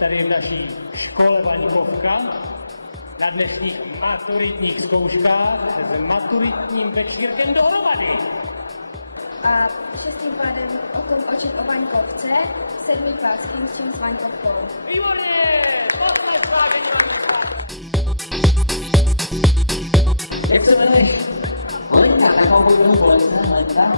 tady v naší škole Vaňkovka na dnešních maturitních zkouškách s maturitním večírkem dohromady. A šestým pádem o tom učit o Vaňkovce, 7. klás učím s Vaňkovkou. Výborně! Jak se jmenuješ? Olenka, takovou budu Olenka.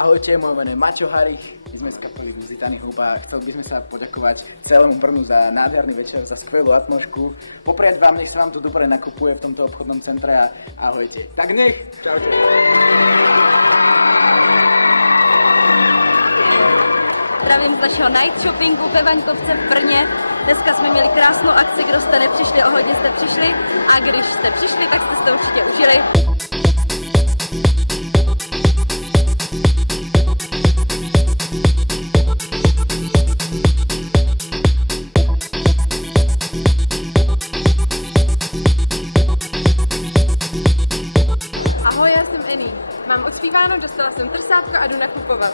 Ahojte, moje meno je Maťo Harich, my sme z kapely Vizitaných húb a chcel by sme sa poďakovať celému Brnu za nádherný večer, za skvelú atmosféru. Popriať vám, nech sa vám tu dobre nakupuje v tomto obchodnom centre a ahojte. Tak nech, čaute. Zdravím z našeho night shoppingu ve Vaňkovce v Brně. Dneska jsme měli krásnou akci, kdo jste nepřišli, ohledně jste přišli a když jste přišli, tak jste se určitě užili. Ahoj, já jsem Eni. Mám ospíváno, dostala jsem trsátko a jdu nakupovat.